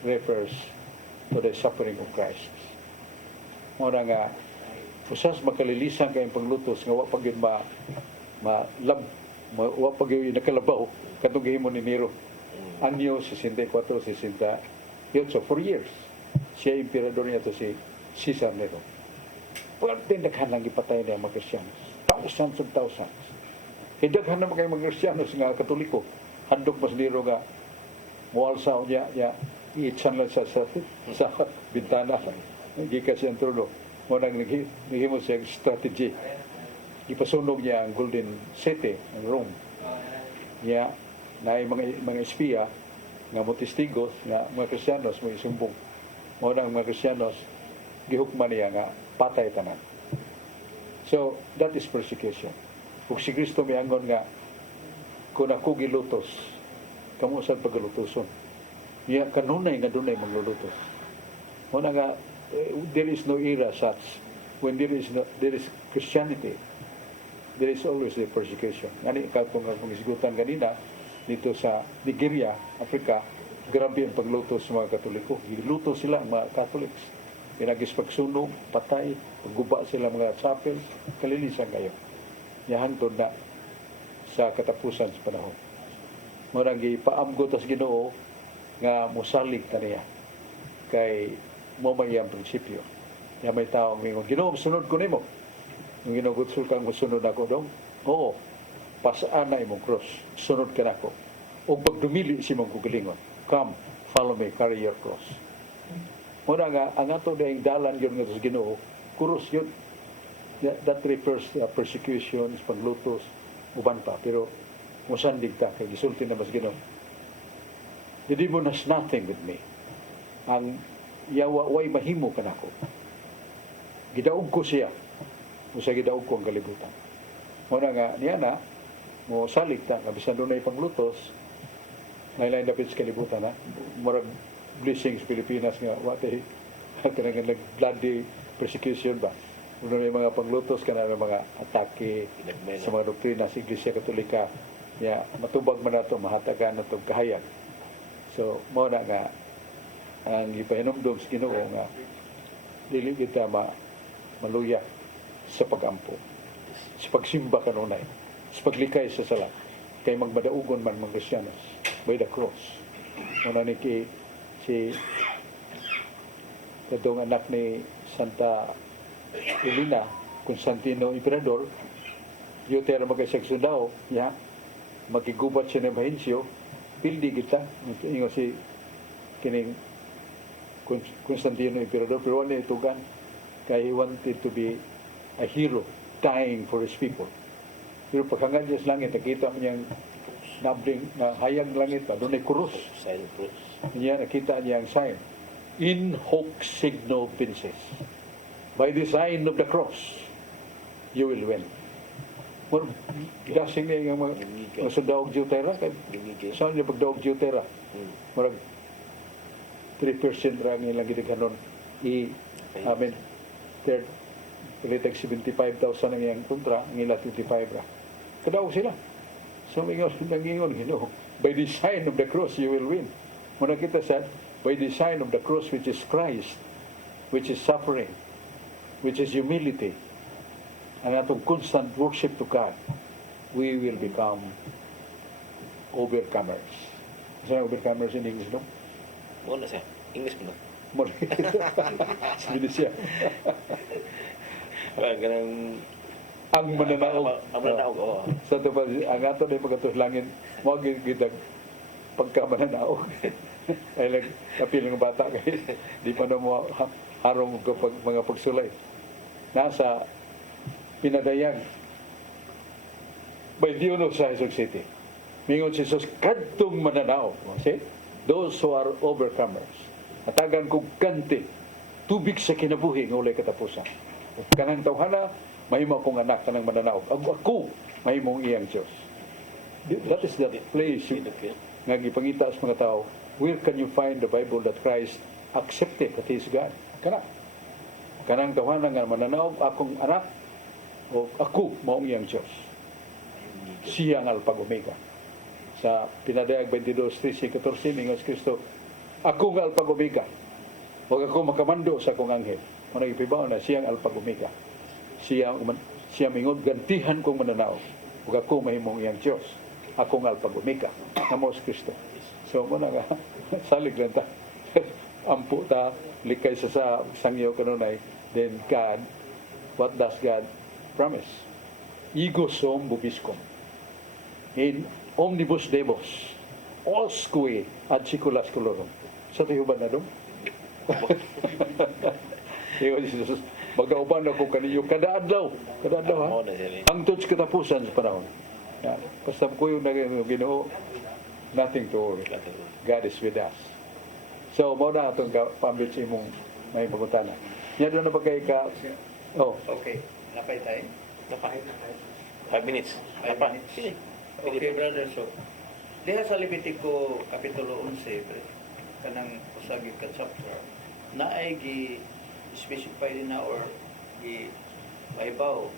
refers to the suffering of Christ. Muna nga, usas makalilisan kayong panglutos nga wa pag yun wa pag yun nakalabaw katong gihimo ni Nero. Anyo 64-68 so 4 years siya emperador niya to si Caesar Nero. Pwede daghan lang ipatay niya mga Kristiyanos. Thousands of thousands. Daghan naman kayo mga Kristiyanos nga Katoliko. Handog mas Nero nga mualsa niya iitsan lang sa bintana. Gikas siyang trono. Munang naghimo siya strategy. Ipasunog niya ang Golden City, ang Rome. Niya, na mga espiya, nga mo testigos, nga mga Kristiyanos mo isumbong. Munang mga Kristiyanos, gihukman niya nga patay tanan. So, that is persecution. Kung si Kristo may angon nga, kung ako gilutos, kamo sa paglutoson. Niya kanunay nga dunay maglulutos. Muna nga there is no era such when there is Christianity. There is always the persecution. Ngani katong akong isgutan kanina dito sa Nigeria, Africa, grabe ang paglutos sa mga Katoliko. Giluto sila ang mga Catholics. Pinagis pagsunog, patay, pagguba sila mga chapel, kalinisan kayo. Yahantod na sa katapusan sa panahon. Muna gipaamgo tas Ginoo nga musalig ta niya kay mo may ang prinsipyo. Ya may tao mingon, Ginoo, sunod ko nimo. Nung ginugutsul kang musunod ako dong, oo, pasaan na imong cross, sunod ka nako. O pag dumili si mong kugalingon, come, follow me, carry your cross. Muna nga, ang ato na yung dalan yun nga sa Ginoo, kurus yun. That refers to persecutions, paglutos, uban pa. Pero musandig ta, kay gisulti na mas Ginoo. The demon has nothing with me. Ang yawa way mahimo kanako. Gidaog ko siya. Usa gidaog ko ang kalibutan. Muna nga niya na mo salig ta bisan dunay panglutos. Lain-lain dapat sa kalibutan ha. Murag blessings Pilipinas nga wate kanang nag-bloody persecution ba. Uno may mga panglutos kanang mga atake sa mga doktrina sa Iglesia Katolika. Ya matubag man nato mahatagan nato kahayag. So, mo na nga, ang ipahinumdum sa Ginoo nga, dili kita maluya sa pagampo, sa pagsimba kanunay, sa paglikay sa sala, kay magmadaugon man mga Kristiyanos by the cross. Muna ni si kadong anak ni Santa Elena, Constantino Emperador, yutera magkasag sundao, ya, magigubat siya ng Mahincio, pildi kita ingo si kining Constantino Emperador pero wala itugan kay he wanted to be a hero dying for his people. Pero pagkangan niya sa langit nakita mo niyang nabling na hayag langit pa doon ay krus. Niya nakita niya ang sign in hoc signo vinces, by the sign of the cross you will win. Or gasing niya yung mga sundawag Jutera kay saan niya pagdawag Jutera marag 3% ra ang ilang gidikanon amen third pilitag 75,000 ang iyang kontra ang ilang 25 ra kadawag sila so may nangingon Ginoo by the sign of the cross you will win muna kita sa by the sign of the cross which is Christ, which is suffering, which is humility, and atong constant worship to God, we will become overcomers. Is that overcomers in English, no? Mo na siya. English mo na. Sabi siya. Ganang Ang mananaog. Ang mananaog, oo. Sa ito pa, ang ato na pagkatuslangin, mga gitag pagka mananaog. Ay lang, kapil ng bata kay di pa na mo harong kapag mga pagsulay. Nasa pinadayag by Dios sa Quezon City. Mingon si Jesus, kadtong mananaog. See? Those who are overcomers. Atagan kong kanti, tubig sa kinabuhi ng ulay katapusan. Kanang tawhana, mahimo akong anak kanang mananaog. Ako, mahimong iyang Diyos. That is the place nga gipangita sa mga tao. Where can you find the Bible that Christ accepted that He is God? Kanang tawhana nga mananaog, akong anak, o ako, maong iyang Diyos. Siya ang Alpha Omega. Sa pinadayag 22:13-14, mingon si Kristo, ako nga Alpha Omega. Huwag ako makamando sa akong anghel. Kung nagipibaw na siyang Alpha Omega. Siya mingon, gantihan kong mananaog. Huwag ako mahimong iyang Diyos. Ako nga Alpha Omega. Namo si Kristo. So, muna nga, salig lang ta. Ampo ta, likay sa sangyo kanunay. Then God, what does God promise? Ego sum bubiscum. In omnibus debos, osque ad siculas colorum. Sa tiyuban na doon? Iyon si Jesus, magkauban ako kaniyo kada adlaw ha. Ang tuts katapusan sa panahon. Yan. Basta ko yung Ginoo, nothing to worry. God is with us. So, mo na itong pambit sa imong may pagutana. Yan doon na ba kayo ka? Oh. Okay. Napay tayo? Napay. 5 minutes. Napay. Okay, brother. So, diha sa Levitico Kapitulo 11, kanang usagi ka chapter, naay gi-specify din na or gi-paibaw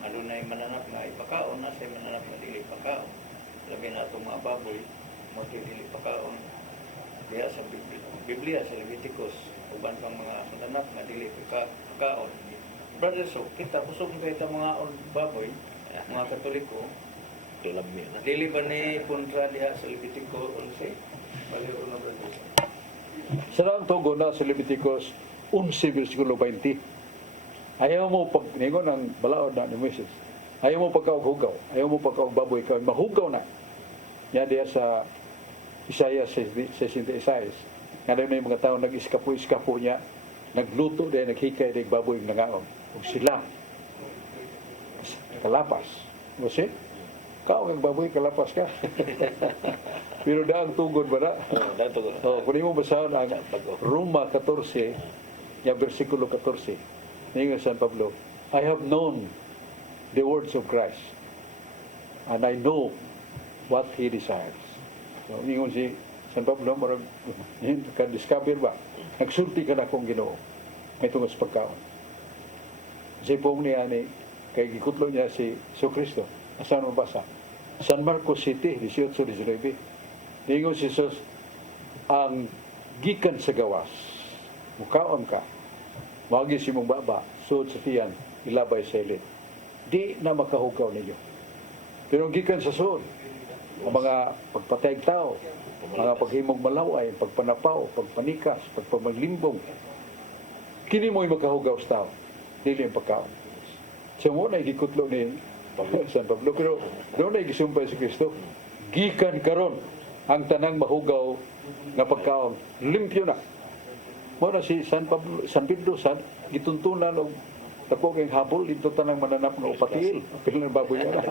adunay mananap nga ipakaon na say mananap nga dili pakaon. Labi na itong mga baboy, mo dili pakaon. Diha sa Biblia sa Leviticus, uban pang mga mananap nga dili pakaon. Brother, so kita busog kay ta mga baboy, mga Katoliko, dili ba ni kontra diha sa Levitico 11? Baliw na brother. Sarang togo na sa Leviticus 11 versikulo 20. Ayaw mo pag ningon ang balaod na ni Moses. Ayaw mo pagkaughugaw. Ayaw mo pagkaugbaboy ka. Mahugaw na. Yan diya sa Isaiah 66. Nga may mga tao nag-iskapo niya. Nagluto din, naghikay din baboy ng nangaon. O sila. Kalapas. O si? Kao ang baboy, kalapas ka. Pero daang tugod ba na? Daang tugod. Kung mo basahan ang Roma 14, yung versikulo 14, ningon San Pablo, I have known the words of Christ and I know what He desires. So, ningon si San Pablo, marag ka-discover ba? Nagsulti ka na kung Ginoo. May tungos pagkaon. Si pong niya ni, kay gikutlo niya si Kristo. Asan mo basa? San Marcos City, 18-19. Ningon si Jesus, ang gikan sa gawas, mukaon ka, magi si mong baba, suod sa tiyan, ilabay sa ilit. Di na makahugaw ninyo. Pero gikan sa suod, ang mga pagpatayag tao, mga paghimong malaway, pagpanapaw, pagpanikas, pagpamaglimbong, kini mo'y makahugaw sa tao, dili ang pagkaon. So muna, gikutlo ni San Pablo, pero doon ay gisumpay si Kristo, gikan karon ang tanang mahugaw nga pagkaon, limpyo na. Muna si San Pedro, gituntunan og tapos ang habol, dito tanang mananap ng upatiil. Apil na baboy na.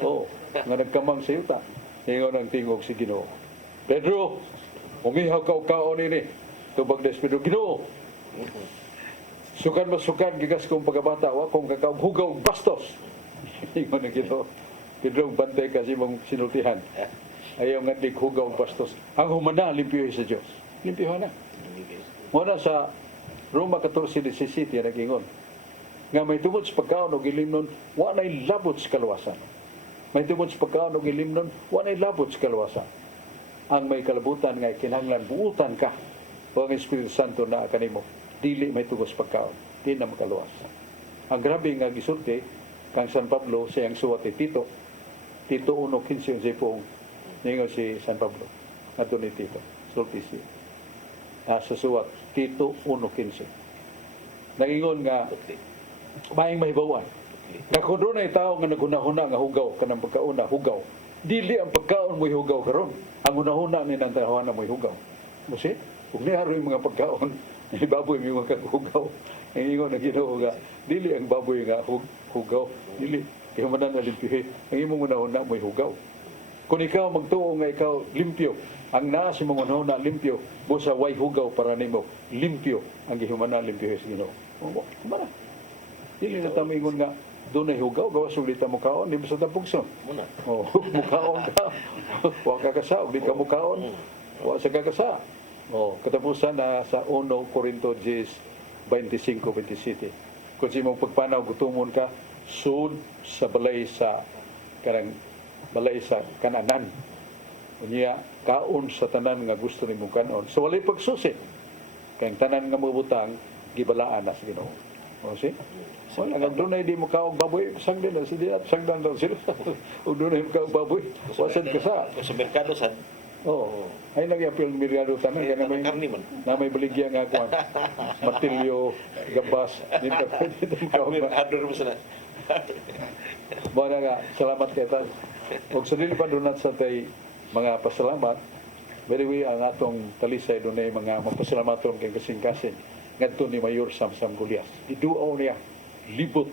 Oo, nga nagkamang sa yuta. Ngayon ang tingog si Ginoo. Pedro, umihaw ka o kaon ini. Tubag na si Pedro, Ginoo. Sukan, gigas kong pagkabata, wa kong kakaog hugaw, bastos. Ngayon ang Ginoo. Pedro, bantay kasi mong sinultihan. Ayaw nga tig hugaw, bastos. Ang humana, limpyo sa Diyos. Limpyo na. Muna sa Roma 14:17 nagingon nga may tungod sa pagkaon og ilimnon wa nay labot sa kaluwasan. May tungod sa pagkaon og ilimnon wa nay labot sa kaluwasan. Ang may kalabutan nga kinahanglan buutan ka o ang Espiritu Santo na kanimo dili may tungod sa pagkaon, di na makaluwas. Ang grabe nga gisulti kang San Pablo sa iyang suwat ni Tito 1:15 pong ningon si San Pablo ato ni Tito sulti siya. sa suwat Tito 1:15. Nagingon nga maayong mahibawan. Nga kung doon ay tao nga naghuna-huna nga hugaw, kanang pagkauna, hugaw. Dili ang pagkaon mo'y hugaw karon. Ang hunahuna ni nang tahawan mo'y hugaw. Kasi, kung niharo yung mga pagkaon, yung baboy may mga hugaw. Ang ingon na Ginoo nga, dili ang baboy nga hugaw. Dili, kaya manan na limpihe. Ang imong hunahuna mo'y hugaw. Kung ikaw magtuo nga ikaw limpyo, ang naa si mong hunahuna limpyo, busa way hugaw para nimo limpyo ang gihumana limpyo sa Ginoo. Kumana. Dili na tamingon nga, doon ay hugaw, gawas ulit ang mukaon, di ba sa tapugson? Muna. Oh, mukaon ka. Huwag kakasa, ulit ka mukaon. Huwag sa kakasa. Oh, katapusan na sa 1 Corinto 25-27. Kung si mong pagpanaw, gutumon ka, sud sa balay sa kananan. Unya, kaon sa tanan nga gusto ni mong kanon. So, walay pagsusi. Kaya tanan nga mabutang, gibalaan na sa Ginoo. O si? So, ang dunay di mo kaog baboy, sang din na sila, sang dan daw sila. Ug dunay mo kaog baboy, wasan ka sa. Sa merkado sad. Oo. Ay nagyapil mirado tanan kaya na may baligya nga kuan. Martilyo, gabas, dito pwede mo kaog. Hardware mo sana. Bona nga, salamat kay tan. Ug sa dili pa dunat sa tay mga pasalamat. By the way, ang atong talisay dunay mga mapasalamaton kay kasing-kasing ngadto ni Mayor Samsam Gulyas. Iduaw niya libot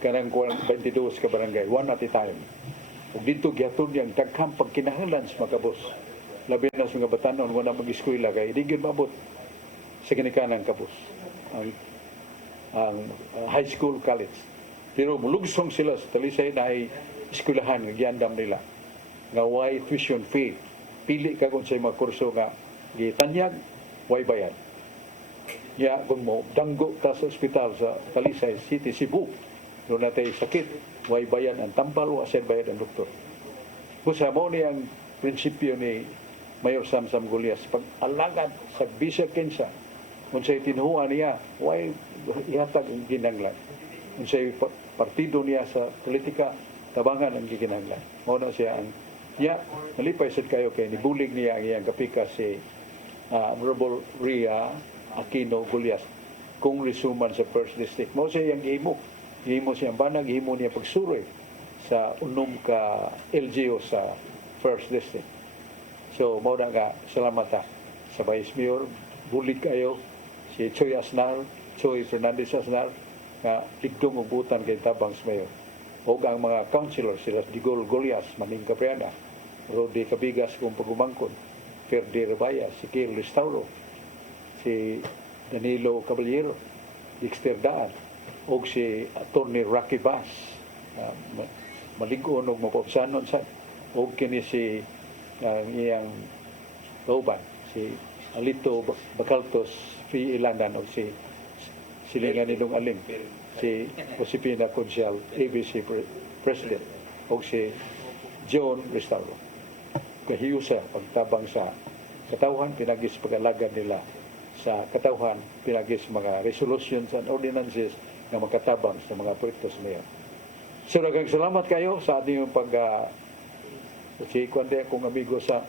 kanang 22 ka barangay, one at a time. Ug dito gihatod niyang daghang pagkinahanglan sa mga kabus. Labi na sa mga batanon wala mag-eskwela kay di gyud maabot sa kinikanang kabus. Ang high school, college. Pero mulugsong sila sa talisay na ay eskwelahan nga giandam nila. Nga way tuition fee. Pili ka kung sa mga kurso nga gitanyag, way bayad. Ya, kung mo, danggo ta sa ospital sa Talisay City, Cebu. Doon natin sakit, way bayan ang tambal, wasan bayad ang doktor. Kung sa mo ni ang prinsipyo ni Mayor Samsam Gulyas, pag alagad sa bisag kinsa, kung sa'y tinuhuan niya, way ihatag ang ginanglan. Kung sa'y partido niya sa politika, tabangan ang ginanglan. Muna siya ang, nalipay sad kayo kay nibulig niya ang iyang kapika si Honorable Ria Aquino Gulyas kung resuman sa First District. Mo siya yung gihimo siyang banag, gihimo niya pagsuroy sa unom ka LGU sa First District. So, mo na nga, salamat sa Vice Mayor, bulig kayo, si Choy Fernandez Asnar, nga ligdong ubutan kay Tabang sa Mayor. O ang mga councilors, sila Digol Golias, Maning Capriana, Rodi Cabigas kung pagumangkon, Ferdi Rebaya, si Kiel Restauro, si Danilo Caballero, Dexter Daan, o si Atty. Rocky Bass, maligon o mapapsanon sa, o kini si iyang Loban, si Alito Bacaltos, Fi Ilandan, o si Silingan Nilong Aling, si Josepina Consial, ABC President, o si John Restauro. Kahiusa, pagtabang sa katawhan, pinagis pag-alagad nila sa katawhan, pinagis mga resolutions and ordinances na magkatabang sa mga proyektos ngayon. So, nagang salamat kayo sa ating si Kwande, akong amigo sa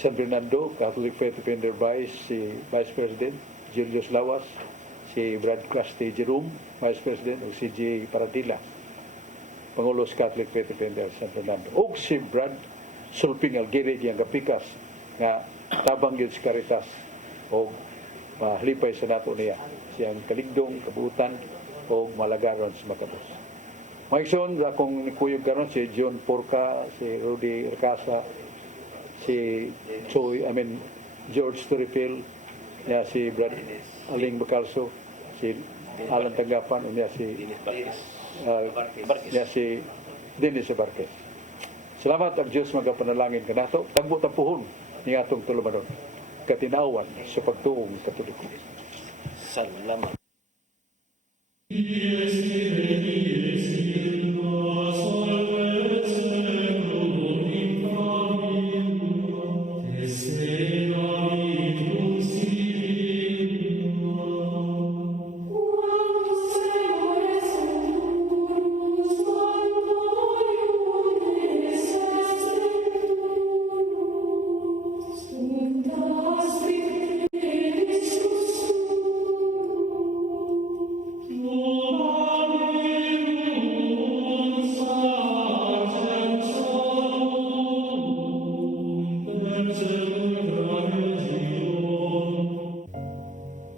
San Fernando, Catholic Faith Defender Vice, si Vice President Julius Lawas, si Brad Crusty Jerome, Vice President, o si J. Paradilla, Pangulos Catholic Faith Defender San Fernando, o si Brad Sulping Algeri, diyang kapikas, nga tabang yun sa Caritas, o mahalipay sa nato niya, siyang kaligdong, kabuutan, o malagaron sa makabos. Maikson, akong nikuyog karon si John Porca, si Rudy Recasa, si George Torrefil, si Brad Aling Bacalso, si Alan Tanggapan, si Dennis Barquez. Salamat ang Diyos magapanalangin ka nato. Tagbo-tapuhon ni atong tulumanon. Katinawan sa pagtuong katoliko. Salamat.